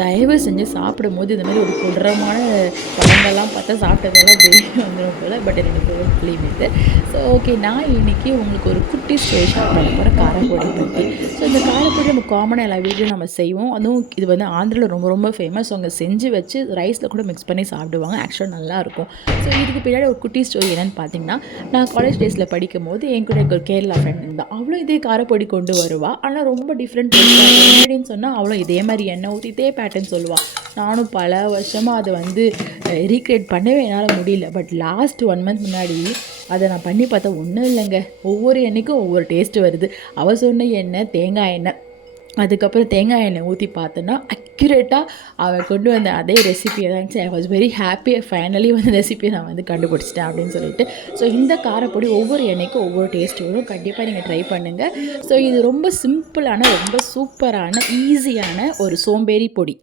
தயவு செஞ்சு சாப்பிடும்போது இந்த மாதிரி ஒரு கொடூரமான படங்கள்லாம் பார்த்தா சாப்பிட்டதெல்லாம் வெளியே வந்துடும் போல். பட் எனக்கு ஃபிலிம் இது. ஸோ ஓகே, நான் இன்றைக்கி உங்களுக்கு ஒரு குட்டி ஸ்டோரி ஷேர் பண்ண போகிறேன் காரப்பொடி பற்றி. ஸோ இந்த காரப்பொடி நம்ம காமனாக எல்லா வீட்லையும் நம்ம செய்வோம். அதுவும் இது வந்து ஆந்திராவில் ரொம்ப ரொம்ப ஃபேமஸ். அவங்க செஞ்சு வச்சு ரைஸில் கூட மிக்ஸ் பண்ணி சாப்பிடுவாங்க. ஆக்சுவலாக நல்லாயிருக்கும். ஸோ இதுக்கு பின்னாடி ஒரு குட்டி ஸ்டோரி என்னென்னு பார்த்தீங்கன்னா, நான் காலேஜ் டேஸில் படிக்கும்போது என் கூட ஒரு கேரளா ஃப்ரெண்ட் இருந்தால் அவளும் இதே காரப்பொடி கொண்டு வருவாள். ஆனால் ரொம்ப டிஃப்ரெண்ட் டேஸ்ட்டாக எப்படின்னு சொன்னால் அவளும் இதே மாதிரி எண்ணெய் ஊற்றி இதே பேட்டர்ன் சொல்லுவாள். நானும் பல வருஷமாக அதை வந்து ரீக்ரியேட் பண்ணவே என்னால் முடியல. பட் லாஸ்ட் 1 மந்த் முன்னாடி அதை நான் பண்ணி பார்த்தா ஒன்றும் இல்லைங்க. ஒவ்வொரு எண்ணெய்க்கும் ஒவ்வொரு டேஸ்ட்டு வருது. அவள் சொன்ன எண்ணெய் தேங்காய் எண்ணெய். அதுக்கப்புறம் தேங்காய் எண்ணெய் ஊற்றி பார்த்தோன்னா அக்யூரேட்டாக அவள் கொண்டு வந்த அதே ரெசிபியை தான் இருந்துச்சு. I was very happy. Finally வந்து ரெசிபியை நான் வந்து கண்டுபிடிச்சிட்டேன் அப்படின்னு சொல்லிட்டு. ஸோ இந்த காரப்பொடி ஒவ்வொரு எண்ணெய்க்கும் ஒவ்வொரு டேஸ்ட் வரும். கண்டிப்பாக நீங்கள் ட்ரை பண்ணுங்கள். ஸோ இது ரொம்ப சிம்பிளான, ரொம்ப சூப்பரான, ஈஸியான ஒரு சோம்பேறி பொடி.